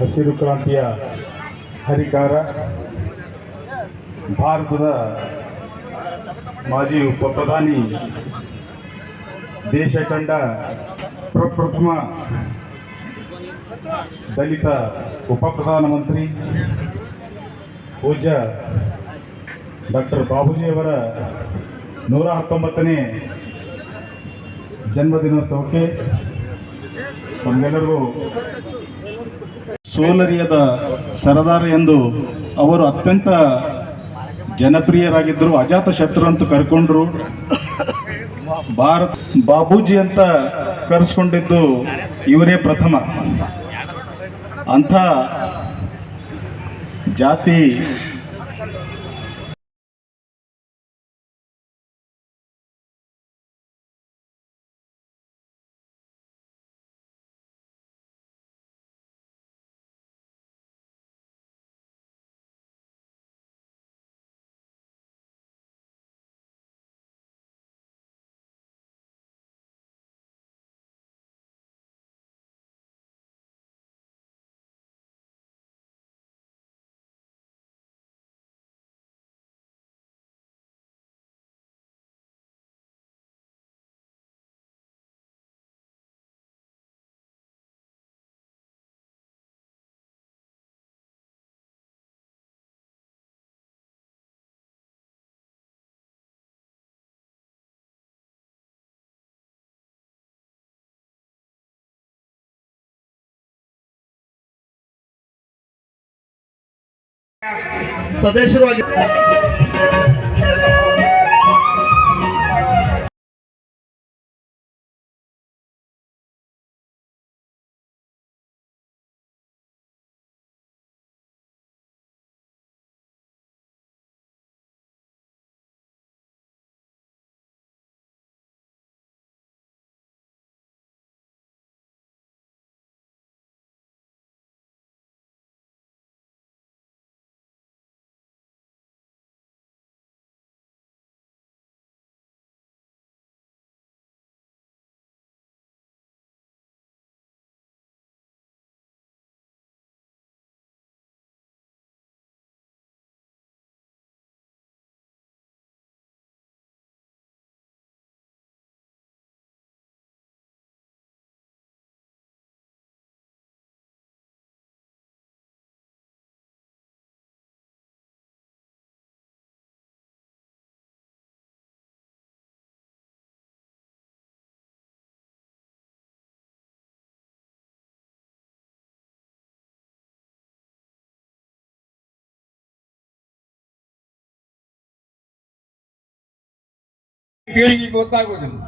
ಹಸಿರು ಕ್ರಾಂತಿಯ ಹರಿಕಾರ, ಭಾರತದ ಮಾಜಿ ಉಪಪ್ರಧಾನಿ, ದೇಶ ಕಂಡ ಪ್ರಪ್ರಥಮ ದಲಿತ ಉಪಪ್ರಧಾನಮಂತ್ರಿ ಪೂಜ್ಯ ಡಾಕ್ಟರ್ ಬಾಬೂಜಿಯವರ 119ನೇ ಜನ್ಮದಿನೋತ್ಸವಕ್ಕೆ ನಮಗೆಲ್ಲರಿಗೂ ಸೋಲರಿಯದ ಸರದಾರ ಎಂದು ಅವರು ಅತ್ಯಂತ ಜನಪ್ರಿಯರಾಗಿದ್ದರು. ಅಜಾತ ಶತ್ರು ಅಂತ ಕರ್ಕೊಂಡ್ರು. ಬಾಬೂಜಿ ಅಂತ ಕರೆಸ್ಕೊಂಡಿದ್ದು ಇವರೇ ಪ್ರಥಮ. ಅಂಥ ಜಾತಿ ಸದಸ್ಯರು ಪೀಳಿಗೆ ಗೊತ್ತಾಗೋದಿಲ್ಲ.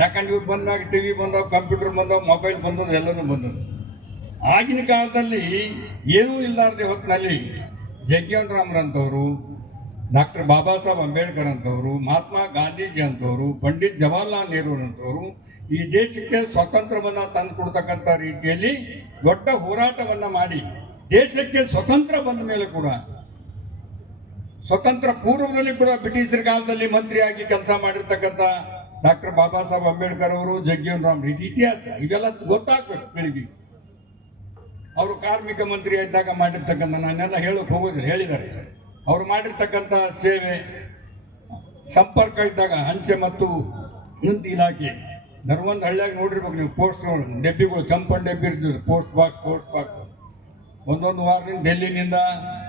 ಯಾಕಂದ್ರೆ ಇವ್ರು ಬಂದಾಗ ಟಿವಿ ಬಂದವು, ಕಂಪ್ಯೂಟರ್ ಬಂದವು, ಮೊಬೈಲ್ ಬಂದವು, ಎಲ್ಲನೂ ಬಂದವು. ಆಗಿನ ಕಾಲದಲ್ಲಿ ಏನೂ ಇಲ್ಲಾರ್ದೆ ಹೊತ್ತಿನಲ್ಲಿ ಜಗ್ಗೀವನರಾಮ್ರಂಥವ್ರು, ಡಾಕ್ಟರ್ ಬಾಬಾ ಸಾಹೇಬ್ ಅಂಬೇಡ್ಕರ್ ಅಂತವರು, ಮಹಾತ್ಮ ಗಾಂಧೀಜಿ ಅಂತವರು, ಪಂಡಿತ್ ಜವಾಹರ್ಲಾಲ್ ನೆಹರು ಅಂತವರು ಈ ದೇಶಕ್ಕೆ ಸ್ವಾತಂತ್ರ್ಯವನ್ನು ತಂದು ಕೊಡ್ತಕ್ಕಂಥ ರೀತಿಯಲ್ಲಿ ದೊಡ್ಡ ಹೋರಾಟವನ್ನು ಮಾಡಿ ದೇಶಕ್ಕೆ ಸ್ವತಂತ್ರ ಬಂದ ಮೇಲೆ ಕೂಡ, ಸ್ವತಂತ್ರ ಪೂರ್ವದಲ್ಲಿ ಕೂಡ ಬ್ರಿಟಿಷರ ಕಾಲದಲ್ಲಿ ಮಂತ್ರಿಯಾಗಿ ಕೆಲಸ ಮಾಡಿರ್ತಕ್ಕಂಥ ಡಾಕ್ಟರ್ ಬಾಬಾ ಸಾಹೇಬ್ ಅಂಬೇಡ್ಕರ್ ಅವರು, ಜಗ್ಗೀವನರಾಮ್, ಇದು ಇತಿಹಾಸ. ಇವೆಲ್ಲ ಗೊತ್ತಾಗ್ಬೇಕು ಬೆಳಿಗ್ಗೆ. ಅವರು ಕಾರ್ಮಿಕ ಮಂತ್ರಿ ಇದ್ದಾಗ ಮಾಡಿರ್ತಕ್ಕಂಥ, ನಾನೆಲ್ಲ ಹೇಳೋಕೆ ಹೋಗೋದಿಲ್ಲ, ಹೇಳಿದ್ದಾರೆ. ಅವರು ಮಾಡಿರ್ತಕ್ಕಂಥ ಸೇವೆ, ಸಂಪರ್ಕ ಇದ್ದಾಗ ಅಂಚೆ ಮತ್ತು ಇಂತ ಇಲಾಖೆ ಧರ್ಮಂದ ಹಳ್ಳಿಯಾಗಿ ನೋಡಿರ್ಬೇಕು ನೀವು. ಪೋಸ್ಟ್ಗಳು, ಡೆಬ್ಬಿಗಳು, ಕೆಂಪನ್ ಡೆಬ್ಬಿ ಇರ್ತಿದ್ರು, ಪೋಸ್ಟ್ ಬಾಕ್ಸ್. ಒಂದೊಂದು ವಾರದಿಂದ ಡೆಲ್ಲಿನಿಂದ,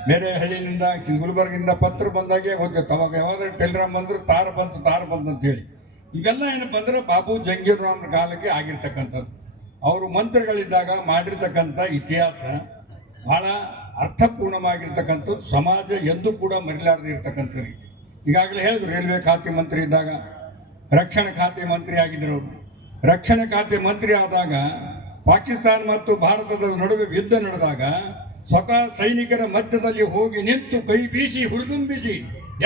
ಬೇರೆ ಹಳ್ಳಿನಿಂದ, ಗುಲ್ಬರ್ಗಿಂದ ಪತ್ರ ಬಂದಾಗೆ ಹೋಗ್ತಿತ್ತು. ಅವಾಗ ಯಾವಾಗ ಟೆಲಿಗ್ರಾಮ್ ಬಂದ್ರು ತಾರ ಬಂತು ಅಂತ ಹೇಳಿ. ಇವೆಲ್ಲ ಏನಪ್ಪ ಅಂದ್ರೆ ಬಾಬು ಜಗ್ಗೀವನರಾಮ್ರ ಕಾಲಕ್ಕೆ ಆಗಿರ್ತಕ್ಕಂಥದ್ದು. ಅವರು ಮಂತ್ರಿಗಳಿದ್ದಾಗ ಮಾಡಿರ್ತಕ್ಕಂಥ ಇತಿಹಾಸ ಬಹಳ ಅರ್ಥಪೂರ್ಣವಾಗಿರ್ತಕ್ಕಂಥದ್ದು. ಸಮಾಜ ಎಂದೂ ಕೂಡ ಮರಿಲಾರದೆ ಇರ್ತಕ್ಕಂಥ ರೀತಿ. ಈಗಾಗಲೇ ಹೇಳಿದ್ರು, ರೈಲ್ವೆ ಖಾತೆ ಮಂತ್ರಿ ಇದ್ದಾಗ, ರಕ್ಷಣಾ ಖಾತೆ ಮಂತ್ರಿ ಆಗಿದ್ರು ಅವರು. ರಕ್ಷಣಾ ಖಾತೆ ಮಂತ್ರಿ ಆದಾಗ ಪಾಕಿಸ್ತಾನ ಮತ್ತು ಭಾರತದ ನಡುವೆ ಯುದ್ಧ ನಡೆದಾಗ ಸ್ವತಃ ಸೈನಿಕರ ಮಧ್ಯದಲ್ಲಿ ಹೋಗಿ ನಿಂತು ಕೈ ಬೀಸಿ ಹುರಿದುಂಬಿಸಿ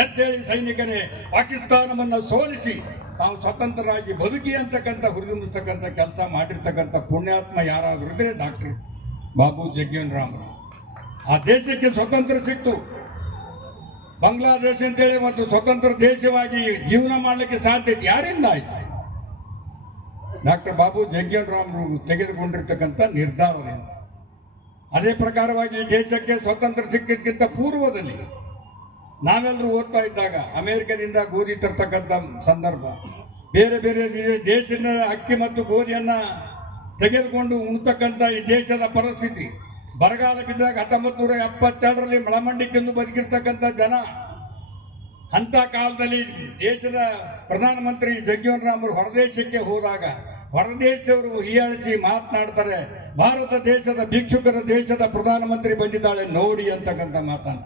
ಎದ್ದೇಳಿ ಸೈನಿಕನೇ ಪಾಕಿಸ್ತಾನವನ್ನು ಸೋಲಿಸಿ ತಾವು ಸ್ವತಂತ್ರರಾಗಿ ಬದುಕಿ ಅಂತಕ್ಕಂಥ ಹುರಿದುಂಬಿಸ್ತಕ್ಕಂಥ ಕೆಲಸ ಮಾಡಿರ್ತಕ್ಕಂಥ ಪುಣ್ಯಾತ್ಮ ಯಾರಾದರೂ ಇದ್ರೆ ಡಾಕ್ಟರ್ ಬಾಬು ಜಗ್ಗೀವನರಾಮ್ರು. ಆ ದೇಶಕ್ಕೆ ಸ್ವತಂತ್ರ ಸಿಕ್ತು. ಬಾಂಗ್ಲಾದೇಶ ಅಂತೇಳಿ ಒಂದು ಸ್ವತಂತ್ರ ದೇಶವಾಗಿ ಜೀವನ ಮಾಡಲಿಕ್ಕೆ ಸಾಧ್ಯತೆ ಯಾರಿಂದ ಆಯ್ತು? ಡಾಕ್ಟರ್ ಬಾಬು ಜಗ್ಗೀವನರಾಮ್ರು ತೆಗೆದುಕೊಂಡಿರ್ತಕ್ಕಂಥ ನಿರ್ಧಾರದಿಂದ. ಅದೇ ಪ್ರಕಾರವಾಗಿ ದೇಶಕ್ಕೆ ಸ್ವಾತಂತ್ರ್ಯ ಸಿಕ್ಕಿದ್ದಕ್ಕಿಂತ ಪೂರ್ವದಲ್ಲಿ ನಾವೆಲ್ಲರೂ ಓದ್ತಾ ಇದ್ದಾಗ ಅಮೆರಿಕದಿಂದ ಗೋಧಿ ತರ್ತಕ್ಕಂಥ ಸಂದರ್ಭ, ಬೇರೆ ಬೇರೆ ದೇಶದ ಅಕ್ಕಿ ಮತ್ತು ಗೋಧಿಯನ್ನ ತೆಗೆದುಕೊಂಡು ಉಣ್ತಕ್ಕಂಥ ಈ ದೇಶದ ಪರಿಸ್ಥಿತಿ, ಬರಗಾಲ ಬಿದ್ದಾಗ 1972ರಲ್ಲಿ ಮಳಮಂಡಿಕೆಂದು ಬದುಕಿರ್ತಕ್ಕಂಥ ಜನ, ಅಂತ ಕಾಲದಲ್ಲಿ ದೇಶದ ಪ್ರಧಾನಮಂತ್ರಿ ಜಗ್ಜೀವನ್ ರಾಮ್ ಅವರು ಹೊರದೇಶಕ್ಕೆ ಹೋದಾಗ ಹೊರದೇಶದವರು ಹೀಯಾಳಿಸಿ ಮಾತನಾಡ್ತಾರೆ, ಭಾರತ ದೇಶದ ಭಿಕ್ಷುಕರ ದೇಶದ ಪ್ರಧಾನಮಂತ್ರಿ ಬಂದಿದ್ದಾಳೆ ನೋಡಿ ಅಂತಕ್ಕಂಥ ಮಾತನ್ನು.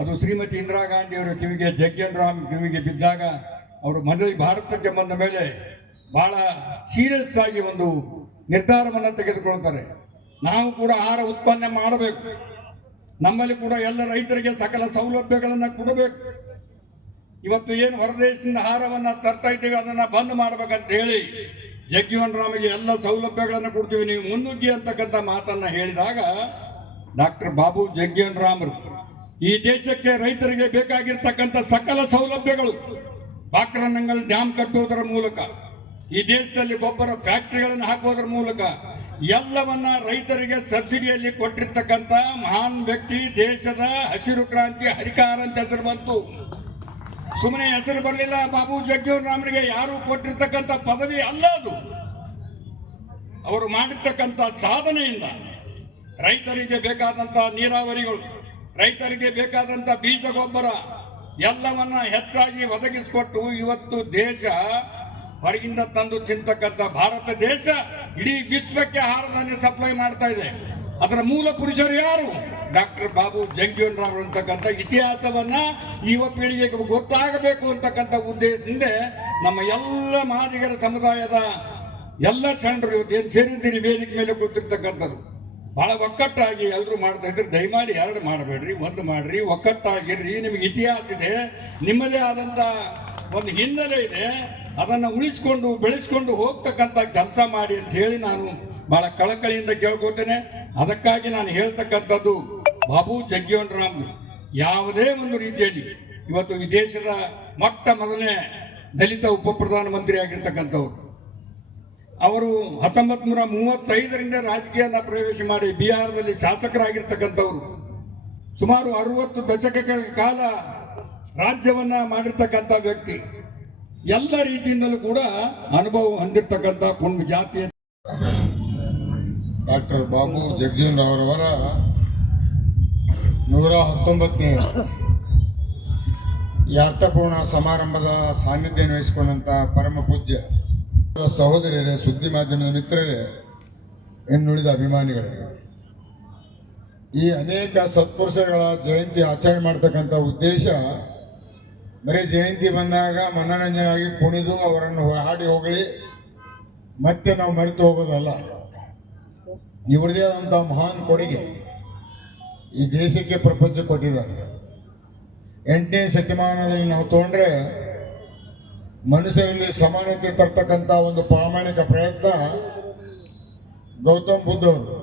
ಅದು ಶ್ರೀಮತಿ ಇಂದಿರಾ ಗಾಂಧಿ ಅವರ ಕಿವಿಗೆ, ಜಗ್ಜೀವನ್ ರಾಮ್ ಕಿವಿಗೆ ಬಿದ್ದಾಗ ಅವರು ಮೊದಲಿಗೆ ಭಾರತಕ್ಕೆ ಬಂದ ಮೇಲೆ ಬಹಳ ಸೀರಿಯಸ್ ಆಗಿ ಒಂದು ನಿರ್ಧಾರವನ್ನು ತೆಗೆದುಕೊಳ್ತಾರೆ. ನಾವು ಕೂಡ ಆಹಾರ ಉತ್ಪನ್ನ ಮಾಡಬೇಕು, ನಮ್ಮಲ್ಲಿ ಕೂಡ ಎಲ್ಲ ರೈತರಿಗೆ ಸಕಲ ಸೌಲಭ್ಯಗಳನ್ನು ಕೊಡಬೇಕು. ಇವತ್ತು ಏನು ಹೊರದೇಶದಿಂದ ಆಹಾರವನ್ನು ತರ್ತಾ ಇದ್ದೀವಿ ಅದನ್ನು ಬಂದ್ ಮಾಡ್ಬೇಕಂತ ಹೇಳಿ ಜಗ್ಜೀವನ್ ರಾಮ್ಗೆ ಎಲ್ಲ ಸೌಲಭ್ಯಗಳನ್ನು ಕೊಡ್ತೀವಿ, ನೀವು ಮುನ್ನುಗ್ಗಿ ಅಂತಕ್ಕಂಥ ಮಾತನ್ನ ಹೇಳಿದಾಗ ಡಾಕ್ಟರ್ ಬಾಬು ಜಗ್ಜೀವನ್ ರಾಮರು ಈ ದೇಶಕ್ಕೆ ರೈತರಿಗೆ ಬೇಕಾಗಿರ್ತಕ್ಕಂಥ ಸಕಲ ಸೌಲಭ್ಯಗಳು, ಬಾಕ್ರನಂಗಲ್ ಡ್ಯಾಮ್ ಕಟ್ಟುವುದರ ಮೂಲಕ, ಈ ದೇಶದಲ್ಲಿ ಗೊಬ್ಬರ ಫ್ಯಾಕ್ಟರಿಗಳನ್ನು ಹಾಕುವುದರ ಮೂಲಕ ಎಲ್ಲವನ್ನ ರೈತರಿಗೆ ಸಬ್ಸಿಡಿಯಲ್ಲಿ ಕೊಟ್ಟಿರ್ತಕ್ಕಂಥ ಮಹಾನ್ ವ್ಯಕ್ತಿ. ದೇಶದ ಹಸಿರು ಕ್ರಾಂತಿ ಹರಿಕಾರ ಅಂತ ಹೆಸರು ಬಂತು. ಸುಮ್ಮನೆ ಹೆಸರು ಬರಲಿಲ್ಲ. ಬಾಬು ಜಗ್ಜೀವನ್ ರಾಮರಿಗೆ ಯಾರು ಕೊಟ್ಟಿರ್ತಕ್ಕಂಥ ಪದವಿ ಅಲ್ಲ ಅದು. ಅವರು ಮಾಡಿರ್ತಕ್ಕಂಥ ಸಾಧನೆಯಿಂದ ರೈತರಿಗೆ ಬೇಕಾದಂಥ ನೀರಾವರಿಗಳು, ರೈತರಿಗೆ ಬೇಕಾದಂಥ ಬೀಜ ಗೊಬ್ಬರ ಎಲ್ಲವನ್ನ ಹೆಚ್ಚಾಗಿ ಒದಗಿಸಿಕೊಟ್ಟು ಇವತ್ತು ದೇಶ ಹೊರಗಿಂದ ತಂದು ತಿಂತಕ್ಕಂಥ ಭಾರತ ದೇಶ ಇಡೀ ವಿಶ್ವಕ್ಕೆ ಆಹಾರ ಧಾನ್ಯ ಸಪ್ಲೈ ಮಾಡ್ತಾ ಇದೆ. ಅದರ ಮೂಲ ಪುರುಷರು ಯಾರು? ಡಾಕ್ಟರ್ ಬಾಬು ಜಗ್ಜೀವನ್ ರಾಮ್ ಅಂತಕ್ಕಂಥ ಇತಿಹಾಸವನ್ನ ಯುವ ಪೀಳಿಗೆಗೆ ಗೊತ್ತಾಗಬೇಕು ಅಂತಕ್ಕಂಥ ಉದ್ದೇಶದಿಂದ ನಮ್ಮ ಎಲ್ಲ ಮಾದಿಗರ ಸಮುದಾಯದ ಎಲ್ಲ ಸಣ್ಣರು ಇವತ್ತೇನು ಸೇರಿದ್ದೀರಿ ವೇದಿಕೆ ಮೇಲೆ ಕೂತಿರ್ತಕ್ಕಂಥದ್ದು ಬಹಳ ಒಕ್ಕಟ್ಟಾಗಿ ಎಲ್ಲರೂ ಮಾಡ್ತಾ ಇದ್ರೆ ದಯಮಾಡಿ ಎರಡು ಮಾಡಬೇಡ್ರಿ, ಒಂದು ಮಾಡ್ರಿ, ಒಕ್ಕಟ್ಟಾಗಿರ್ರಿ. ನಿಮಗೆ ಇತಿಹಾಸ ಇದೆ, ನಿಮ್ಮದೇ ಆದಂಥ ಒಂದು ಹಿನ್ನೆಲೆ ಇದೆ, ಅದನ್ನು ಉಳಿಸ್ಕೊಂಡು ಬೆಳೆಸ್ಕೊಂಡು ಹೋಗ್ತಕ್ಕಂಥ ಕೆಲಸ ಮಾಡಿ ಅಂತ ಹೇಳಿ ನಾನು ಬಹಳ ಕಳಕಳಿಯಿಂದ ಕೇಳ್ಕೊತೇನೆ. ಅದಕ್ಕಾಗಿ ನಾನು ಹೇಳ್ತಕ್ಕಂಥದ್ದು ಬಾಬು ಜಗ್ಜೀವನ್ ರಾಮ್ ಯಾವುದೇ ಒಂದು ರೀತಿಯಲ್ಲಿ ಇವತ್ತು ಈ ದೇಶದ ಮೊಟ್ಟ ಮೊದಲನೇ ದಲಿತ ಉಪ ಪ್ರಧಾನಮಂತ್ರಿ ಆಗಿರ್ತಕ್ಕಂಥವ್ರು. ಅವರು 1935ರಿಂದ ರಾಜಕೀಯನ ಪ್ರವೇಶ ಮಾಡಿ ಬಿಹಾರದಲ್ಲಿ ಶಾಸಕರಾಗಿರ್ತಕ್ಕಂಥವ್ರು. ಸುಮಾರು 60 ದಶಕಗಳ ಕಾಲ ರಾಜ್ಯವನ್ನ ಮಾಡಿರ್ತಕ್ಕಂಥ ವ್ಯಕ್ತಿ. ಎಲ್ಲ ರೀತಿಯಿಂದಲೂ ಕೂಡ ಅನುಭವ ಹೊಂದಿರತಕ್ಕಂಥ ಪುಣ್ಯ ಜಾತಿಯ ಡಾಕ್ಟರ್ ಬಾಬು ಜಗ್ಜೀವನ್ ರಾವ್ರವರ 119ನೇ ಈ ಅರ್ಥಪೂರ್ಣ ಸಮಾರಂಭದ ಸಾನ್ನಿಧ್ಯ ವಹಿಸಿಕೊಂಡಂಥ ಪರಮ ಪೂಜ್ಯ ಸಹೋದರಿಯರೇ, ಸುದ್ದಿ ಮಾಧ್ಯಮದ ಮಿತ್ರರೇ, ಇನ್ನುಳಿದ ಅಭಿಮಾನಿಗಳೇ, ಈ ಅನೇಕ ಸತ್ಪುರುಷಗಳ ಜಯಂತಿ ಆಚರಣೆ ಮಾಡ್ತಕ್ಕಂಥ ಉದ್ದೇಶ ಬರೀ ಜಯಂತಿ ಬಂದಾಗ ಮನೋರಂಜನೆಯಾಗಿ ಕುಣಿದು ಅವರನ್ನು ಹಾಡಿ ಹೋಗಲಿ ಮತ್ತೆ ನಾವು ಮರೆತು ಹೋಗೋದಲ್ಲ. ಇವರದೇ ಆದಂಥ ಮಹಾನ್ ಕೊಡುಗೆ ಈ ದೇಶಕ್ಕೆ ಪ್ರಪಂಚ ಕೊಟ್ಟಿದ್ದಾರೆ. 8ನೇ ಶತಮಾನದಲ್ಲಿ ನಾವು ತಗೊಂಡ್ರೆ ಮನುಷ್ಯರಲ್ಲಿ ಸಮಾನತೆ ತರ್ತಕ್ಕಂಥ ಒಂದು ಪ್ರಾಮಾಣಿಕ ಪ್ರಯತ್ನ ಗೌತಮ್ ಬುದ್ಧವರು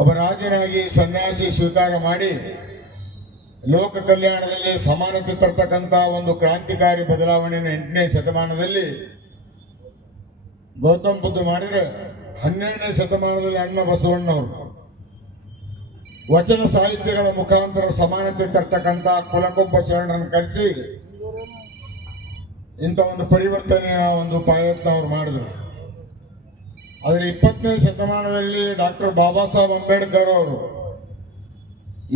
ಒಬ್ಬ ರಾಜನಾಗಿ ಸನ್ಯಾಸಿ ಸ್ವೀಕಾರ ಮಾಡಿ ಲೋಕ ಕಲ್ಯಾಣದಲ್ಲಿ ಸಮಾನತೆ ತರ್ತಕ್ಕಂಥ ಒಂದು ಕ್ರಾಂತಿಕಾರಿ ಬದಲಾವಣೆಯನ್ನು 8ನೇ ಶತಮಾನದಲ್ಲಿ ಗೌತಮ್ ಬುದ್ಧ ಮಾಡಿದರೆ 12ನೇ ಶತಮಾನದಲ್ಲಿ ಅಣ್ಣ ಬಸವಣ್ಣವರು ವಚನ ಸಾಹಿತ್ಯಗಳ ಮುಖಾಂತರ ಸಮಾನತೆ ತರ್ತಕ್ಕಂಥ ಕುಲಕೊಬ್ಬ ಶರಣರನ್ನು ಕರೆಸಿ ಇಂಥ ಒಂದು ಪರಿವರ್ತನೆಯ ಒಂದು ಪ್ರಯತ್ನ ಅವರು ಮಾಡಿದರು. ಆದರೆ 20ನೇ ಶತಮಾನದಲ್ಲಿ ಡಾಕ್ಟರ್ ಬಾಬಾ ಸಾಹೇಬ್ ಅಂಬೇಡ್ಕರ್ ಅವರು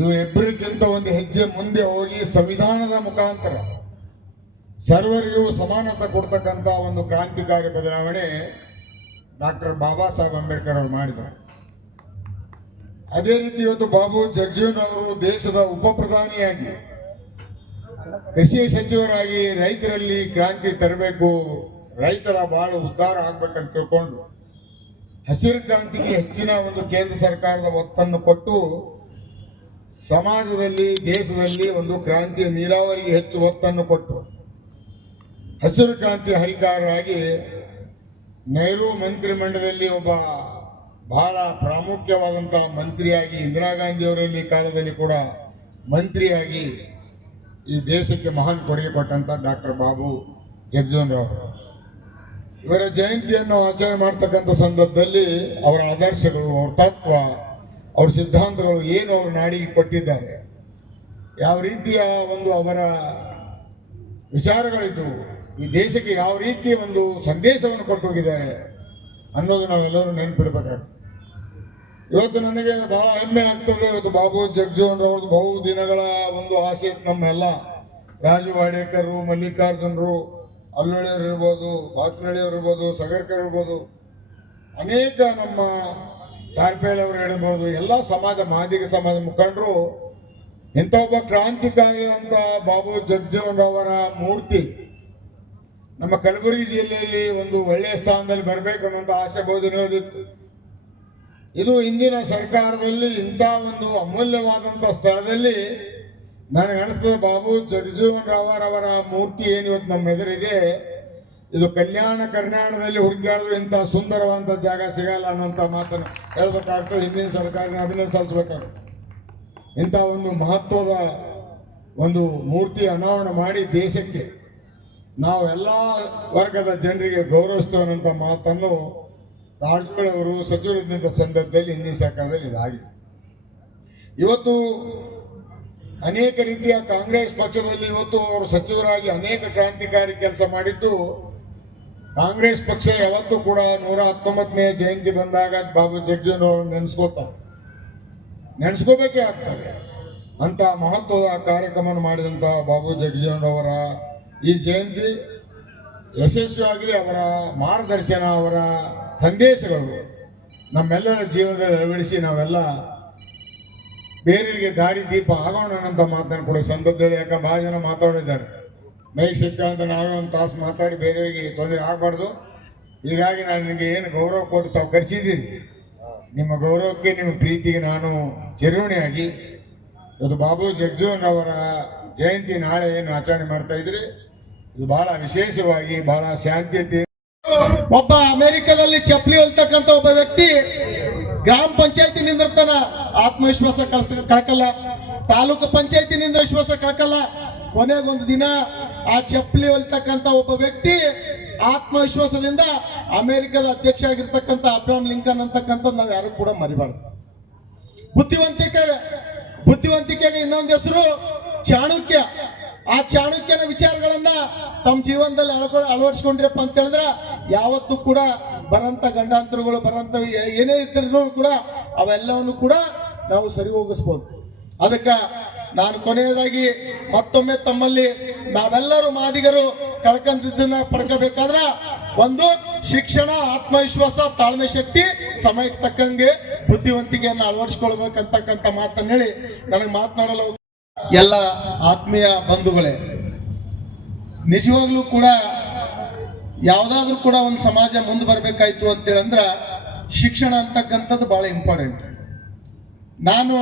ಇವರಿಬ್ಬರಿಗಿಂತ ಒಂದು ಹೆಜ್ಜೆ ಮುಂದೆ ಹೋಗಿ ಸಂವಿಧಾನದ ಮುಖಾಂತರ ಸರ್ವರಿಗೂ ಸಮಾನತೆ ಕೊಡ್ತಕ್ಕಂಥ ಒಂದು ಕ್ರಾಂತಿಕಾರಿ ಬದಲಾವಣೆ ಡಾಕ್ಟರ್ ಬಾಬಾ ಸಾಹೇಬ್ ಅಂಬೇಡ್ಕರ್ ಅವರು ಮಾಡಿದರು. ಅದೇ ರೀತಿ ಇವತ್ತು ಬಾಬು ಜಗ್ಜೀವನ್ ಅವರು ದೇಶದ ಉಪ ಪ್ರಧಾನಿಯಾಗಿ, ಕೃಷಿ ಸಚಿವರಾಗಿ ರೈತರಲ್ಲಿ ಕ್ರಾಂತಿ ತರಬೇಕು, ರೈತರ ಬಾಳು ಉದ್ಧಾರ ಆಗ್ಬೇಕಂತ ತಿಳ್ಕೊಂಡು ಹಸಿರು ಕ್ರಾಂತಿಗೆ ಹೆಚ್ಚಿನ ಒಂದು ಕೇಂದ್ರ ಸರ್ಕಾರದ ಒತ್ತನ್ನು ಕೊಟ್ಟು ಸಮಾಜದಲ್ಲಿ, ದೇಶದಲ್ಲಿ ಒಂದು ಕ್ರಾಂತಿಯ ನೀರಾವರಿಗೆ ಹೆಚ್ಚು ಒತ್ತನ್ನು ಕೊಟ್ಟು ಹಸಿರು ಕ್ರಾಂತಿ ಹರಿಕಾರರಾಗಿ ನೆಹರು ಮಂತ್ರಿಮಂಡಲದಲ್ಲಿ ಒಬ್ಬ ಬಹಳ ಪ್ರಾಮುಖ್ಯವಾದಂತಹ ಮಂತ್ರಿಯಾಗಿ, ಇಂದಿರಾ ಗಾಂಧಿಯವರಲ್ಲಿ ಕಾಲದಲ್ಲಿ ಕೂಡ ಮಂತ್ರಿಯಾಗಿ ಈ ದೇಶಕ್ಕೆ ಮಹಾನ್ ಕೊಡುಗೆ ಕೊಟ್ಟಂತ ಡಾಕ್ಟರ್ ಬಾಬು ಜಗ್ಜೀವನ್ ರಾವ್ ಇವರ ಜಯಂತಿಯನ್ನು ಆಚರಣೆ ಮಾಡ್ತಕ್ಕಂಥ ಸಂದರ್ಭದಲ್ಲಿ ಅವರ ಆದರ್ಶಗಳು, ಅವ್ರ ತತ್ವ, ಅವ್ರ ಸಿದ್ಧಾಂತಗಳು ಏನು ಅವರು ನಾಡಿಗೆ ಕೊಟ್ಟಿದ್ದಾರೆ, ಯಾವ ರೀತಿಯ ಒಂದು ಅವರ ವಿಚಾರಗಳಿದ್ದು ಈ ದೇಶಕ್ಕೆ ಯಾವ ರೀತಿಯ ಒಂದು ಸಂದೇಶವನ್ನು ಕೊಟ್ಟು ಹೋಗಿದ್ದಾರೆ ಅನ್ನೋದು ನಾವೆಲ್ಲರೂ ನೆನಪಿಡಬೇಕಾಗ್ತದೆ. ಇವತ್ತು ನನಗೆ ಬಹಳ ಹೆಮ್ಮೆ ಆಗ್ತದೆ. ಇವತ್ತು ಬಾಬು ಜಗಜೀವನ್ ಅವ್ರದ್ದು ಬಹು ದಿನಗಳ ಒಂದು ಆಸೆ ಇತ್ತು. ನಮ್ಮೆಲ್ಲ ರಾಜು ವಾಡೇಕರ್, ಮಲ್ಲಿಕಾರ್ಜುನರು, ಅಲ್ಲೊಳ್ಳೆಯವರು ಇರ್ಬೋದು, ಬಾಚನಹಳ್ಳಿಯವರು ಇರ್ಬೋದು, ಸಗರ್ಕರ್ ಇರ್ಬೋದು, ಅನೇಕ ನಮ್ಮ ತಾರ್ಪೇಳವರು ಇರ್ಬೋದು, ಎಲ್ಲ ಸಮಾಜ ಮಾದಿಗ ಸಮಾಜ ಮುಖಂಡರು ಇಂಥ ಒಬ್ಬ ಕ್ರಾಂತಿಕಾರಿ ಅಂತ ಬಾಬು ಜಗಜೀವನ್ ಅವರ ಮೂರ್ತಿ ನಮ್ಮ ಕಲಬುರಗಿ ಜಿಲ್ಲೆಯಲ್ಲಿ ಒಂದು ಒಳ್ಳೆಯ ಸ್ಥಾನದಲ್ಲಿ ಬರಬೇಕು ಅನ್ನೋಂಥ ಆಸೆ ಬಹುದಿನದಿತ್ತು. ಇದು ಇಂದಿನ ಸರ್ಕಾರದಲ್ಲಿ ಇಂಥ ಒಂದು ಅಮೂಲ್ಯವಾದಂಥ ಸ್ಥಳದಲ್ಲಿ ನನಗೆ ಅನಿಸ್ತದೆ ಬಾಬು ಜಗಜೀವನ್ ರಾವರವರ ಮೂರ್ತಿ ಏನು ಇವತ್ತು ನಮ್ಮ ಎದುರಿದೆ, ಇದು ಕಲ್ಯಾಣ ಕರ್ನಾಟಕದಲ್ಲಿ ಹುಡುಕಾಡಿದ್ರು ಇಂಥ ಸುಂದರವಾದಂಥ ಜಾಗ ಸಿಗಲ್ಲ ಅನ್ನೋಂಥ ಮಾತನ್ನು ಹೇಳ್ಬೇಕಾಗ್ತದೆ. ಹಿಂದಿನ ಸರ್ಕಾರನ ಅಭಿನಂದನೆ ಸಲ್ಲಿಸಬೇಕಾಗ್ತದೆ. ಇಂಥ ಒಂದು ಮಹತ್ವದ ಒಂದು ಮೂರ್ತಿ ಅನಾವರಣ ಮಾಡಿ ದೇಶಕ್ಕೆ ನಾವು ಎಲ್ಲ ವರ್ಗದ ಜನರಿಗೆ ಗೌರವಿಸ್ತೇವೆ ಅನ್ನೋಂಥ ಮಾತನ್ನು ಕಾರಜೋಳ ಅವರು ಸಚಿವರಿದ್ದಂಥ ಸಂದರ್ಭದಲ್ಲಿ ಹಿಂದಿನ ಸರ್ಕಾರದಲ್ಲಿ ಇದಾಗಿದೆ. ಇವತ್ತು ಅನೇಕ ರೀತಿಯ ಕಾಂಗ್ರೆಸ್ ಪಕ್ಷದಲ್ಲಿ ಇವತ್ತು ಅವರು ಸಚಿವರಾಗಿ ಅನೇಕ ಕ್ರಾಂತಿಕಾರಿ ಕೆಲಸ ಮಾಡಿದ್ದು, ಕಾಂಗ್ರೆಸ್ ಪಕ್ಷ ಯಾವತ್ತೂ ಕೂಡ 119ನೇ ಜಯಂತಿ ಬಂದಾಗ ಬಾಬು ಜಗಜೀವನ್ ಅವರು ನೆನೆಸ್ಕೋಬೇಕೇ ಆಗ್ತದೆ. ಅಂತ ಮಹತ್ವದ ಕಾರ್ಯಕ್ರಮ ಮಾಡಿದಂಥ ಬಾಬು ಜಗಜೀವನ್ ಅವರ ಈ ಜಯಂತಿ ಯಶಸ್ವಿಯಾಗಲಿ. ಅವರ ಮಾರ್ಗದರ್ಶನ, ಅವರ ಸಂದೇಶಗಳು ನಮ್ಮೆಲ್ಲರ ಜೀವನದಲ್ಲಿ ಅಳವಡಿಸಿ ನಾವೆಲ್ಲ ಬೇರೆಯವರಿಗೆ ದಾರಿ ದೀಪ ಆಗೋಣ ಅಂತ ಮಾತನ್ನು ಕೂಡ ಸಂದರ್ಭದಲ್ಲಿ. ಯಾಕೆ ಭಾಳ ಜನ ಮಾತಾಡಿದ್ದಾರೆ, ಮೈಕ್ ಸಿಕ್ಕ ಅಂತ ನಾವೇ ಒಂದು ತಾಸು ಮಾತಾಡಿ ಬೇರೆಯವರಿಗೆ ತೊಂದರೆ ಆಗಬಾರ್ದು. ಹೀಗಾಗಿ ನಾನು ನಿಮಗೆ ಏನು ಗೌರವ ಕೊಟ್ಟು ತಾವು ಕರೆಸಿದ್ದೀರಿ, ನಿಮ್ಮ ಗೌರವಕ್ಕೆ ನಿಮ್ಮ ಪ್ರೀತಿಗೆ ನಾನು ಚಿರಋಣಿಯಾಗಿ ಇವತ್ತು ಬಾಬು ಜಗಜೀವನ್ ಅವರ ಜಯಂತಿ ನಾಳೆ ಏನು ಆಚರಣೆ ಮಾಡ್ತಾ ಇದ್ರಿ, ಇದು ಬಹಳ ವಿಶೇಷವಾಗಿ ಬಹಳ ಶಾಂತಿಯುತ. ಒಬ್ಬ ಅಮೆರಿಕದಲ್ಲಿ ಚಪ್ಪಲಿ ಹೊಲ್ತಕ್ಕಂತ ಒಬ್ಬ ವ್ಯಕ್ತಿ ಗ್ರಾಮ ಪಂಚಾಯತಿ ನಿಂದಿರ್ತಾನ, ಆತ್ಮವಿಶ್ವಾಸ ಕಳ್ಕಲ್ಲ. ತಾಲೂಕು ಪಂಚಾಯತಿ ನಿಂದ ವಿಶ್ವಾಸ ಕಳ್ಕಲ್ಲ. ಕೊನೆಗೊಂದು ದಿನ ಆ ಚಪ್ಪಲಿ ಹೊಲ್ತಕ್ಕಂತ ಒಬ್ಬ ವ್ಯಕ್ತಿ ಆತ್ಮವಿಶ್ವಾಸದಿಂದ ಅಮೆರಿಕದ ಅಧ್ಯಕ್ಷ ಆಗಿರ್ತಕ್ಕಂಥ ಅಬ್ರಹಾಂ ಲಿಂಕನ್ ಅಂತಕ್ಕಂಥ ನಾವು ಯಾರು ಕೂಡ ಮರಿಬಾರ್ದು. ಬುದ್ಧಿವಂತಿಕೆಗೆ ಇನ್ನೊಂದು ಹೆಸರು ಚಾಣಕ್ಯ. ಆ ಚಾಣಕ್ಯನ ವಿಚಾರಗಳನ್ನ ತಮ್ಮ ಜೀವನದಲ್ಲಿ ಅಳವಡಿಸ್ಕೊಂಡ್ರಪ್ಪ ಅಂತ ಹೇಳಿದ್ರೆ ಯಾವತ್ತೂ ಕೂಡ ಬರಂತ ಗಂಡಾಂತರಗಳು ಬರಂತ ಏನೇ ಇದ್ರೂ ಕೂಡ ಅವೆಲ್ಲವನ್ನು ಕೂಡ ನಾವು ಸರಿ ಹೋಗಿಸ್ಬೋದು. ಅದಕ್ಕೆ ನಾನು ಕೊನೆಯದಾಗಿ ಮತ್ತೊಮ್ಮೆ ತಮ್ಮಲ್ಲಿ ನಾವೆಲ್ಲರೂ ಮಾದಿಗರು ಕಳ್ಕೊಂತಿದ್ದನ್ನ ಪಡ್ಕೋಬೇಕಾದ್ರ ಒಂದು ಶಿಕ್ಷಣ, ಆತ್ಮವಿಶ್ವಾಸ, ತಾಳ್ಮೆ ಶಕ್ತಿ, ಸಮಯಕ್ಕೆ ತಕ್ಕಂಗೆ ಬುದ್ಧಿವಂತಿಕೆಯನ್ನು ಅಳವಡಿಸ್ಕೊಳ್ಬೇಕಂತಕ್ಕಂಥ ಮಾತನ್ನು ಹೇಳಿ ನನಗೆ ಮಾತನಾಡಲು ಎಲ್ಲ ಆತ್ಮೀಯ ಬಂಧುಗಳೇ, ನಿಜವಾಗ್ಲೂ ಕೂಡ ಯಾವ್ದಾದ್ರು ಕೂಡ ಒಂದು ಸಮಾಜ ಮುಂದೆ ಬರ್ಬೇಕಾಯ್ತು ಅಂತೇಳಂದ್ರ ಶಿಕ್ಷಣ ಅಂತಕ್ಕಂಥದ್ದು ಬಹಳ ಇಂಪಾರ್ಟೆಂಟ್. ನಾನು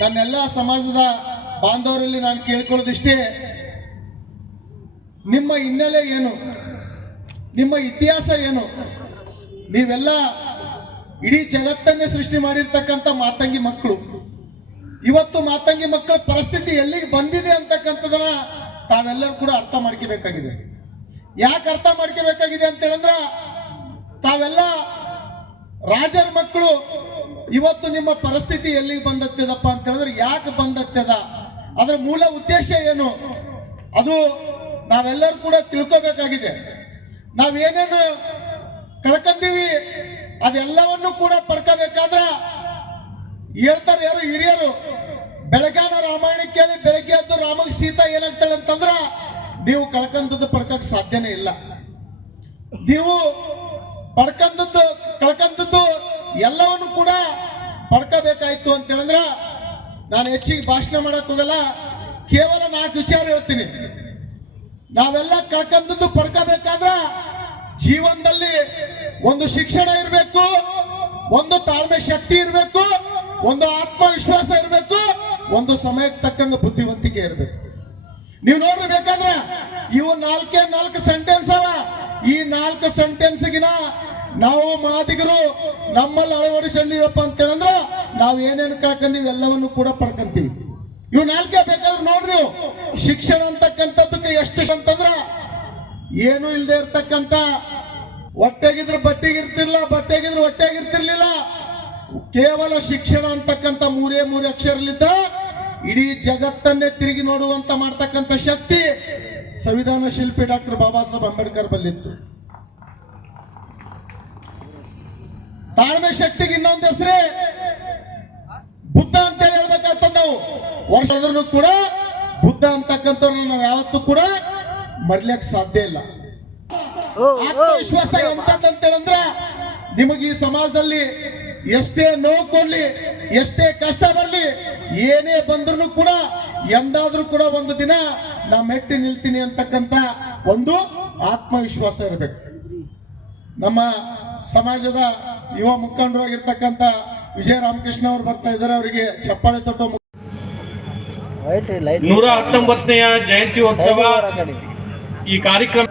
ನನ್ನೆಲ್ಲ ಸಮಾಜದ ಬಾಂಧವರಲ್ಲಿ ನಾನು ಕೇಳ್ಕೊಳ್ಳೋದಿಷ್ಟೇ, ನಿಮ್ಮ ಹಿನ್ನೆಲೆ ಏನು, ನಿಮ್ಮ ಇತಿಹಾಸ ಏನು. ನೀವೆಲ್ಲ ಇಡೀ ಜಗತ್ತನ್ನೇ ಸೃಷ್ಟಿ ಮಾಡಿರ್ತಕ್ಕಂಥ ಮಾತಂಗಿ ಮಕ್ಕಳು. ಇವತ್ತು ಮಾತಂಗಿ ಮಕ್ಕಳ ಪರಿಸ್ಥಿತಿ ಎಲ್ಲಿಗೆ ಬಂದಿದೆ ಅಂತಕ್ಕಂಥದನ್ನ ತಾವೆಲ್ಲರೂ ಕೂಡ ಅರ್ಥ ಮಾಡ್ಕೋಬೇಕಾಗಿದೆ. ಯಾಕೆ ಅರ್ಥ ಮಾಡ್ಕೋಬೇಕಾಗಿದೆ ಅಂತ ಹೇಳಿದ್ರ, ತಾವೆಲ್ಲ ರಾಜರ ಮಕ್ಕಳು. ಇವತ್ತು ನಿಮ್ಮ ಪರಿಸ್ಥಿತಿ ಎಲ್ಲಿಗೆ ಬಂದತ್ತದಪ್ಪ ಅಂತ ಹೇಳಿದ್ರೆ ಯಾಕೆ ಬಂದತ್ತದ, ಅದರ ಮೂಲ ಉದ್ದೇಶ ಏನು, ಅದು ನಾವೆಲ್ಲರೂ ಕೂಡ ತಿಳ್ಕೋಬೇಕಾಗಿದೆ. ನಾವೇನೇನು ಕಳ್ಕೊಂತೀವಿ ಅದೆಲ್ಲವನ್ನು ಕೂಡ ಪಡ್ಕೋಬೇಕಾದ್ರ ಹೇಳ್ತಾರೆ ಯಾರು ಹಿರಿಯರು, ಬೆಳಗಾನ ರಾಮಾಯಣ ಕೇಳಿ ಬೆಳಗ್ಗೆ ಎದ್ದು ರಾಮಗೆ ಸೀತಾ ಏನಾಗ್ತಾಳೆ ಅಂತಂದ್ರ ನೀವು ಕಳ್ಕೊಂಡದ್ದು ಪಡ್ಕಕ್ ಸಾಧ್ಯನೇ ಇಲ್ಲ. ನೀವು ಕಳ್ಕೊಂಡದ್ದು ಎಲ್ಲವನ್ನು ಕೂಡ ಪಡ್ಕೋಬೇಕಾಯ್ತು ಅಂತ ಹೇಳಿದ್ರ ನಾನು ಹೆಚ್ಚಿಗೆ ಭಾಷಣ ಮಾಡಕ್ ಹೋಗಲ್ಲ, ಕೇವಲ 4 ವಿಚಾರ ಹೇಳ್ತೀನಿ. ನಾವೆಲ್ಲ ಕಳ್ಕೊಂಡದ್ದು ಪಡ್ಕೋಬೇಕಾದ್ರ ಜೀವನದಲ್ಲಿ ಒಂದು ಶಿಕ್ಷಣ ಇರಬೇಕು, ಒಂದು ತಾಳ್ಮೆ ಶಕ್ತಿ ಇರಬೇಕು, ಒಂದು ಆತ್ಮವಿಶ್ವಾಸ ಇರಬೇಕು, ಒಂದು ಸಮಯಕ್ಕೆ ತಕ್ಕಂಗ ಬುದ್ಧಿವಂತಿಕೆ ಇರಬೇಕು. ನೀವು ನೋಡ್ಬೇಕಾದ್ರೆ ಇವು 4 ಸೆಂಟೆನ್ಸ್ ಅವ. ಈ 4 ಸೆಂಟೆನ್ಸ್ಗಿನ ನಾವು ಮಾದಿಗರು ನಮ್ಮಲ್ಲಿ ಅಳವಡಿಸಿದ್ದೀವಪ್ಪ ಅಂತ ಹೇಳಿದ್ರೆ ನಾವು ಏನೇನು ಕಳ್ಕೊಂಡೀವಿ ಎಲ್ಲವನ್ನು ಕೂಡ ಪಡ್ಕೊಂತೀವಿ. ಇವು 4 ಬೇಕಾದ್ರೆ ನೋಡ್ರಿ, ಶಿಕ್ಷಣ ಅಂತಕ್ಕಂಥದ್ದಕ್ಕೆ ಎಷ್ಟು ಅಂತಂದ್ರ ಏನು ಇಲ್ಲದೆ ಇರ್ತಕ್ಕಂಥ ಹೊಟ್ಟೆಗಿದ್ರೆ ಬಟ್ಟೆಗಿರ್ತಿರ್ಲಿಲ್ಲ, ಬಟ್ಟೆಗಿದ್ರೆ ಹೊಟ್ಟೆಗಿರ್ತಿರ್ಲಿಲ್ಲ. ಕೇವಲ ಶಿಕ್ಷಣ ಅಂತಕ್ಕಂಥ ಮೂರೇ ಅಕ್ಷರಲಿದ್ದ ಇಡೀ ಜಗತ್ತನ್ನೇ ತಿರುಗಿ ನೋಡುವಂತ ಮಾಡ್ತಕ್ಕಂಥ ಶಕ್ತಿ ಸಂವಿಧಾನ ಶಿಲ್ಪಿ ಡಾಕ್ಟರ್ ಬಾಬಾ ಸಾಹೇಬ್ ಅಂಬೇಡ್ಕರ್ ಬಲ್ಲಿತ್ತು. ತಾಳ್ಮೆ ಶಕ್ತಿಗೆ ಇನ್ನೊಂದು ಹೆಸರೇ ಬುದ್ಧ ಅಂತ ಹೇಳ್ಬೇಕಂತ ನಾವು ವರ್ಷದೂ ಕೂಡ ಬುದ್ಧ ಅಂತಕ್ಕಂಥವ್ರನ್ನ ನಾವು ಯಾವತ್ತೂ ಕೂಡ ಮರ್ಲಿಕ್ಕೆ ಸಾಧ್ಯ ಇಲ್ಲ. ಆತ್ಮವಿಶ್ವಾಸ ಎಂತಂತೇಳಂದ್ರ ನಿಮಗೆ ಈ ಸಮಾಜದಲ್ಲಿ ಎಷ್ಟೇ ನೋವು ಕೊಡ್ಲಿ, ಎಷ್ಟೇ ಕಷ್ಟ ಬರ್ಲಿ, ಏನೇ ಬಂದ್ರು ಕೂಡ ಎಂದಾದ್ರೂ ಕೂಡ ಒಂದು ದಿನ ನಾ ಮೆಟ್ಟಿ ನಿಲ್ತೀನಿ ಅಂತಕ್ಕಂಥ ಒಂದು ಆತ್ಮವಿಶ್ವಾಸ ಇರಬೇಕು. ನಮ್ಮ ಸಮಾಜದ ಯುವ ಮುಖಂಡರಾಗಿರ್ತಕ್ಕಂಥ ವಿಜಯ ರಾಮಕೃಷ್ಣ ಅವರು ಬರ್ತಾ ಇದ್ದಾರೆ, ಅವರಿಗೆ ಚಪ್ಪಾಳೆ ತಟ್ಟೋ 119ನೆಯ ಜಯಂತ್ಯೋತ್ಸವ ಈ ಕಾರ್ಯಕ್ರಮ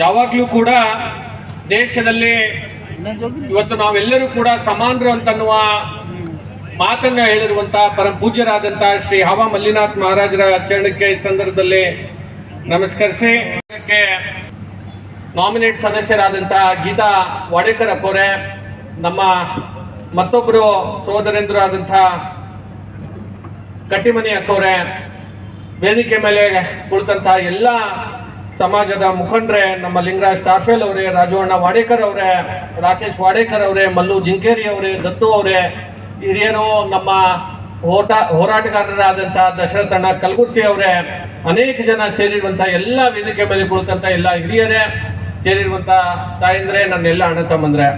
ಯಾವಾಗಲೂ ಕೂಡ ದೇಶದಲ್ಲಿ ಇವತ್ತು ನಾವೆಲ್ಲರೂ ಕೂಡ ಸಮಾನರು ಅಂತನ್ನುವ ಮಾತನ್ನ ಹೇಳಿರುವಂತಹ ಪರಮ ಪೂಜ್ಯರಾದಂತಹ ಶ್ರೀ ಹಾವ ಮಲ್ಲಿನಾಥ್ ಮಹಾರಾಜರ ಆಚರಣೆಗೆ ಈ ಸಂದರ್ಭದಲ್ಲಿ ನಮಸ್ಕರಿಸಿ ನಾಮಿನೇಟ್ ಸದಸ್ಯರಾದಂತಹ ಗೀತಾ ವಾಡೇಕರ್ ಅಕ್ಕೋರೆ, ನಮ್ಮ ಮತ್ತೊಬ್ಬರು ಸೋದರೇಂದ್ರಾದಂತಹ ಕಟ್ಟಿಮನಿ ಅಕ್ಕೋರೆ, ವೇದಿಕೆ ಮೇಲೆ ಕುಳಿತಂತಹ ಎಲ್ಲ ಸಮಾಜದ ಮುಖಂಡರೇ, ನಮ್ಮ ಲಿಂಗರಾಜ್ ತಾರ್ಫೇಲ್ ಅವರೇ, ರಾಜವಣ್ಣ ವಾಡೇಕರ್ ಅವರೇ, ರಾಕೇಶ್ ವಾಡೇಕರ್ ಅವರೇ, ಮಲ್ಲು ಜಿಂಕೇರಿ ಅವರೇ, ದತ್ತು ಅವರೇ, ಹಿರಿಯರು ನಮ್ಮ ಹೋರಾಟಗಾರರಾದಂತಹ ದಶರಥಣ್ಣ ಕಲ್ಗುರ್ತಿ ಅವರೇ, ಅನೇಕ ಜನ ಸೇರಿರುವಂತಹ ಎಲ್ಲ ವೇದಿಕೆ ಮೇಲೆ ಕುಳಿತಂತ ಎಲ್ಲ ಹಿರಿಯರೇ ಸೇರಿರುವಂತಹ ತಾಯಂದ್ರೆ, ನನ್ನೆಲ್ಲ ಅಣ್ಣ ತಮ್ಮಂದ್ರೆ,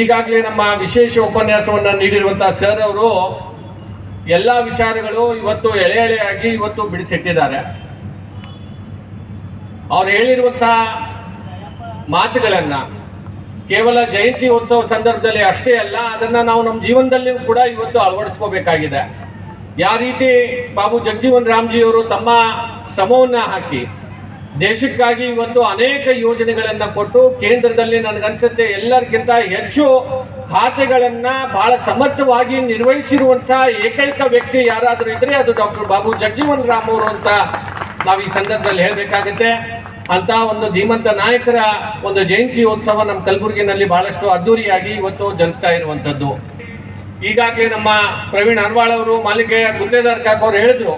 ಈಗಾಗಲೇ ನಮ್ಮ ವಿಶೇಷ ಉಪನ್ಯಾಸವನ್ನ ನೀಡಿರುವಂತಹ ಸರ್ ಅವರು ಎಲ್ಲ ವಿಚಾರಗಳು ಇವತ್ತು ಎಳೆಯಾಗಿ ಇವತ್ತು ಬಿಡಿಸಿಟ್ಟಿದ್ದಾರೆ. ಅವ್ರು ಹೇಳಿರುವಂತಹ ಮಾತುಗಳನ್ನ ಕೇವಲ ಜಯಂತಿ ಉತ್ಸವ ಸಂದರ್ಭದಲ್ಲಿ ಅಷ್ಟೇ ಅಲ್ಲ, ಅದನ್ನ ನಾವು ನಮ್ಮ ಜೀವನದಲ್ಲಿ ಕೂಡ ಇವತ್ತು ಅಳವಡಿಸ್ಕೋಬೇಕಾಗಿದೆ. ಯಾವ ರೀತಿ ಬಾಬು ಜಗಜೀವನ್ ರಾಮ್ಜಿ ಅವರು ತಮ್ಮ ಶ್ರಮವನ್ನ ಹಾಕಿ ದೇಶಕ್ಕಾಗಿ ಇವತ್ತು ಅನೇಕ ಯೋಜನೆಗಳನ್ನ ಕೊಟ್ಟು ಕೇಂದ್ರದಲ್ಲಿ ನನಗನ್ಸುತ್ತೆ ಎಲ್ಲರಿಗಿಂತ ಹೆಚ್ಚು ಖಾತೆಗಳನ್ನ ಬಹಳ ಸಮರ್ಥವಾಗಿ ನಿರ್ವಹಿಸಿರುವಂತಹ ಏಕೈಕ ವ್ಯಕ್ತಿ ಯಾರಾದರೂ ಇದ್ರೆ ಅದು ಡಾಕ್ಟರ್ ಬಾಬು ಜಗಜೀವನ್ ರಾಮ್ ಅವರು ಅಂತ ನಾವು ಈ ಸಂದರ್ಭದಲ್ಲಿ ಹೇಳಬೇಕಾಗುತ್ತೆ. ಅಂತ ಒಂದು ಧೀಮಂತ ನಾಯಕರ ಒಂದು ಜಯಂತಿ ಉತ್ಸವ ನಮ್ಮ ಕಲಬುರಗಿನಲ್ಲಿ ಬಹಳಷ್ಟು ಅದ್ದೂರಿಯಾಗಿ ಇವತ್ತು ಜರುಗ್ತಾ ಇರುವಂತದ್ದು. ಈಗಾಗಲೇ ನಮ್ಮ ಪ್ರವೀಣ್ ಅರ್ವಾಳ್ ಅವರು, ಮಾಲಿಕೆಯ ಗುತ್ತೇದಾರ್ ಕಾಕ್ ಅವರು ಹೇಳಿದ್ರು,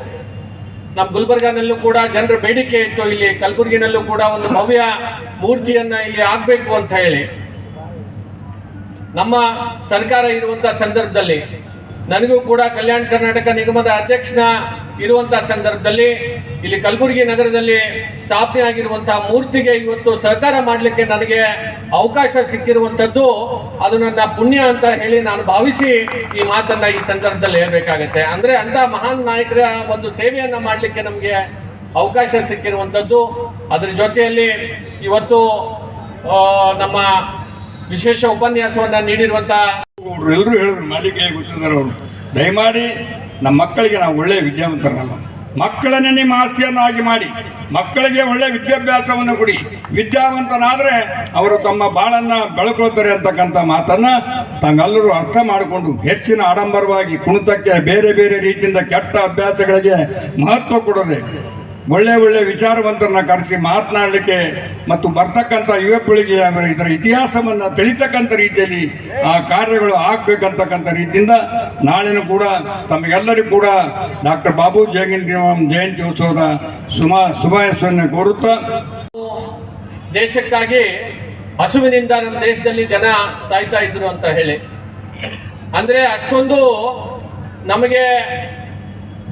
ನಮ್ಮ ಗುಲ್ಬರ್ಗಾನಲ್ಲೂ ಕೂಡ ಜನರ ಬೇಡಿಕೆ ಇತ್ತು, ಇಲ್ಲಿ ಕಲಬುರಗಿನಲ್ಲೂ ಕೂಡ ಒಂದು ಭವ್ಯ ಮೂರ್ತಿಯನ್ನ ಇಲ್ಲಿ ಆಗ್ಬೇಕು ಅಂತ ಹೇಳಿ. ನಮ್ಮ ಸರ್ಕಾರ ಇರುವಂತಹ ಸಂದರ್ಭದಲ್ಲಿ ನನಗೂ ಕೂಡ ಕಲ್ಯಾಣ ಕರ್ನಾಟಕ ನಿಗಮದ ಅಧ್ಯಕ್ಷನ ಇರುವಂತಹ ಸಂದರ್ಭದಲ್ಲಿ ಇಲ್ಲಿ ಕಲಬುರಗಿ ನಗರದಲ್ಲಿ ಸ್ಥಾಪನೆ ಆಗಿರುವಂತಹ ಮೂರ್ತಿಗೆ ಇವತ್ತು ಸಹಕಾರ ಮಾಡಲಿಕ್ಕೆ ನನಗೆ ಅವಕಾಶ ಸಿಕ್ಕಿರುವಂತದ್ದು ಅದು ನನ್ನ ಪುಣ್ಯ ಅಂತ ಹೇಳಿ ನಾನು ಭಾವಿಸಿ ಈ ಮಾತನ್ನ ಈ ಸಂದರ್ಭದಲ್ಲಿ ಹೇಳ್ಬೇಕಾಗತ್ತೆ. ಅಂದ್ರೆ ಅಂತ ಮಹಾನ್ ನಾಯಕರ ಒಂದು ಸೇವೆಯನ್ನ ಮಾಡಲಿಕ್ಕೆ ನಮಗೆ ಅವಕಾಶ ಸಿಕ್ಕಿರುವಂತದ್ದು. ಅದರ ಜೊತೆಯಲ್ಲಿ ಇವತ್ತು ನಮ್ಮ ವಿಶೇಷ ಉಪನ್ಯಾಸವನ್ನ ನೀಡಿರುವಂತಹ ಎಲ್ಲರೂ ಹೇಳಿದ್ರು, ಮಾಲಿಕೆ ಗೊತ್ತಿದ್ದಾರೆ ಅವರು, ದಯಮಾಡಿ ನಮ್ಮ ಮಕ್ಕಳಿಗೆ ನಾವು ಒಳ್ಳೆಯ ವಿದ್ಯಾವಂತರನ್ನ ಮಕ್ಕಳನ್ನೇ ನಿಮ್ಮ ಆಸ್ತಿಯನ್ನಾಗಿ ಮಾಡಿ ಮಕ್ಕಳಿಗೆ ಒಳ್ಳೆ ವಿದ್ಯಾಭ್ಯಾಸವನ್ನು ಕೊಡಿ. ವಿದ್ಯಾವಂತನಾದರೆ ಅವರು ತಮ್ಮ ಬಾಳನ್ನ ಬೆಳ್ಕೊಳ್ತಾರೆ ಅಂತಕ್ಕಂಥ ಮಾತನ್ನ ತಾವೆಲ್ಲರೂ ಅರ್ಥ ಮಾಡಿಕೊಂಡು ಹೆಚ್ಚಿನ ಆಡಂಬರವಾಗಿ ಕುಣಿತಕ್ಕೆ ಬೇರೆ ಬೇರೆ ರೀತಿಯಿಂದ ಕೆಟ್ಟ ಅಭ್ಯಾಸಗಳಿಗೆ ಮಹತ್ವ ಕೊಡದೆ ಒಳ್ಳೆ ಒಳ್ಳೆ ವಿಚಾರವಂತರನ್ನ ಕರೆಸಿ ಮಾತನಾಡಲಿಕ್ಕೆ ಮತ್ತು ಬರ್ತಕ್ಕಂಥ ಯುವ ಪೀಳಿಗೆ ಇದರ ಇತಿಹಾಸವನ್ನು ತಿಳಿತಕ್ಕಂಥ ರೀತಿಯಲ್ಲಿ ಆ ಕಾರ್ಯಗಳು ಆಗಬೇಕಂತಕ್ಕಂಥ ರೀತಿಯಿಂದ ನಾಳೆನೂ ಕೂಡ ತಮಗೆಲ್ಲರಿಗೂ ಕೂಡ ಡಾಕ್ಟರ್ ಬಾಬು ಜಯಂತಿ ಉತ್ಸವದ ಶುಭಾಶಯವನ್ನು ಕೋರುತ್ತಾ, ದೇಶಕ್ಕಾಗಿ ಹಸುವಿನಿಂದ ನಮ್ಮ ದೇಶದಲ್ಲಿ ಜನ ಸಾಯ್ತಾ ಇದ್ರು ಅಂತ ಹೇಳಿ, ಅಂದ್ರೆ ಅಷ್ಟೊಂದು ನಮಗೆ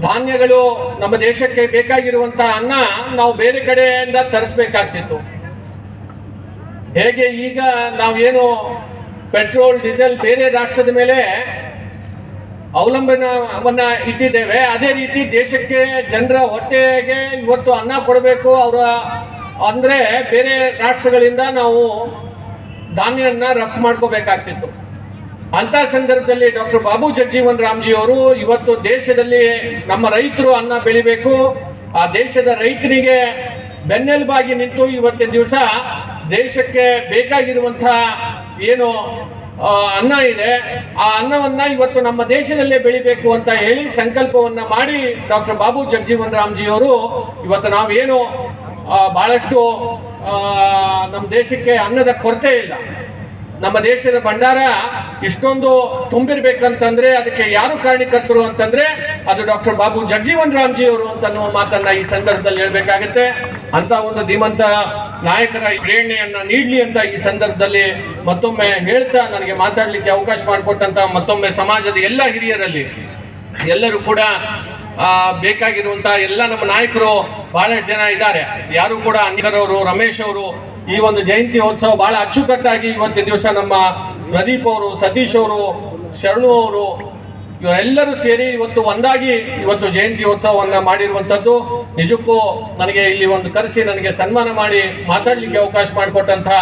ಧಾನ್ಯಗಳು ನಮ್ಮ ದೇಶಕ್ಕೆ ಬೇಕಾಗಿರುವಂತಹ ಅನ್ನ ನಾವು ಬೇರೆ ಕಡೆಯಿಂದ ತರಿಸ್ಬೇಕಾಗ್ತಿತ್ತು. ಹೇಗೆ ಈಗ ನಾವೇನು ಪೆಟ್ರೋಲ್ ಡೀಸೆಲ್ ಬೇರೆ ರಾಷ್ಟ್ರದ ಮೇಲೆ ಅವಲಂಬನವನ್ನ ಇಟ್ಟಿದ್ದೇವೆ, ಅದೇ ರೀತಿ ದೇಶಕ್ಕೆ ಜನರ ಹೊಟ್ಟೆಗೆ ಇವತ್ತು ಅನ್ನ ಕೊಡಬೇಕು ಅವರ ಅಂದ್ರೆ ಬೇರೆ ರಾಷ್ಟ್ರಗಳಿಂದ ನಾವು ಧಾನ್ಯನ್ನ ರಫ್ತು ಮಾಡ್ಕೋಬೇಕಾಗ್ತಿತ್ತು. ಅಂತ ಸಂದರ್ಭದಲ್ಲಿ ಡಾಕ್ಟರ್ ಬಾಬು ಜಗಜೀವನ್ ರಾಮ್ಜಿ ಅವರು ಇವತ್ತು ದೇಶದಲ್ಲಿ ನಮ್ಮ ರೈತರು ಅನ್ನ ಬೆಳಿಬೇಕು, ಆ ದೇಶದ ರೈತರಿಗೆ ಬೆನ್ನೆಲುಬಾಗಿ ನಿಂತು ಇವತ್ತಿನ ದಿವಸ ದೇಶಕ್ಕೆ ಬೇಕಾಗಿರುವಂತಹ ಏನು ಅನ್ನ ಇದೆ ಆ ಅನ್ನವನ್ನ ಇವತ್ತು ನಮ್ಮ ದೇಶದಲ್ಲೇ ಬೆಳಿಬೇಕು ಅಂತ ಹೇಳಿ ಸಂಕಲ್ಪವನ್ನ ಮಾಡಿ ಡಾಕ್ಟರ್ ಬಾಬು ಜಗಜೀವನ್ ರಾಮ್ಜಿ ಅವರು ಇವತ್ತು ನಾವೇನು ಬಹಳಷ್ಟು ನಮ್ಮ ದೇಶಕ್ಕೆ ಅನ್ನದ ಕೊರತೆ ಇಲ್ಲ. ನಮ್ಮ ದೇಶದ ಭಂಡಾರ ಇಷ್ಟೊಂದು ತುಂಬಿರ್ಬೇಕಂತಂದ್ರೆ ಅದಕ್ಕೆ ಯಾರು ಕಾರಣಕರ್ತರು ಅಂತಂದ್ರೆ ಅದು ಡಾಕ್ಟರ್ ಬಾಬು ಜಗಜೀವನ್ ರಾಮ್ಜಿ ಅವರು ಅಂತ ಮಾತನ್ನ ಈ ಸಂದರ್ಭದಲ್ಲಿ ಹೇಳ್ಬೇಕಾಗತ್ತೆ. ಅಂತ ಒಂದು ಧೀಮಂತ ನಾಯಕರ ಪ್ರೇರಣೆಯನ್ನ ನೀಡ್ಲಿ ಅಂತ ಈ ಸಂದರ್ಭದಲ್ಲಿ ಮತ್ತೊಮ್ಮೆ ಹೇಳ್ತಾ, ನನಗೆ ಮಾತಾಡ್ಲಿಕ್ಕೆ ಅವಕಾಶ ಮಾಡಿಕೊಟ್ಟಂತ ಮತ್ತೊಮ್ಮೆ ಸಮಾಜದ ಎಲ್ಲ ಹಿರಿಯರಲ್ಲಿ ಎಲ್ಲರೂ ಕೂಡ ಬೇಕಾಗಿರುವಂತ ಎಲ್ಲ ನಮ್ಮ ನಾಯಕರು ಬಹಳಷ್ಟು ಜನ ಇದ್ದಾರೆ. ಯಾರು ಕೂಡ ಅವರು, ರಮೇಶ್ ಅವರು ಈ ಒಂದು ಜಯಂತಿ ಉತ್ಸವ ಬಹಳ ಅಚ್ಚುಕಟ್ಟಾಗಿ ಇವತ್ತಿನ ದಿವಸ ನಮ್ಮ ಪ್ರದೀಪ್ ಅವರು, ಸತೀಶ್ ಅವರು, ಶರಣು ಅವರು ಇವರೆಲ್ಲರೂ ಸೇರಿ ಇವತ್ತು ಒಂದಾಗಿ ಇವತ್ತು ಜಯಂತಿ ಉತ್ಸವವನ್ನ ಮಾಡಿರುವಂಥದ್ದು. ನಿಜಕ್ಕೂ ನನಗೆ ಇಲ್ಲಿ ಒಂದು ಕರೆಸಿ ನನಗೆ ಸನ್ಮಾನ ಮಾಡಿ ಮಾತಾಡ್ಲಿಕ್ಕೆ ಅವಕಾಶ ಮಾಡಿಕೊಟ್ಟಂತಹ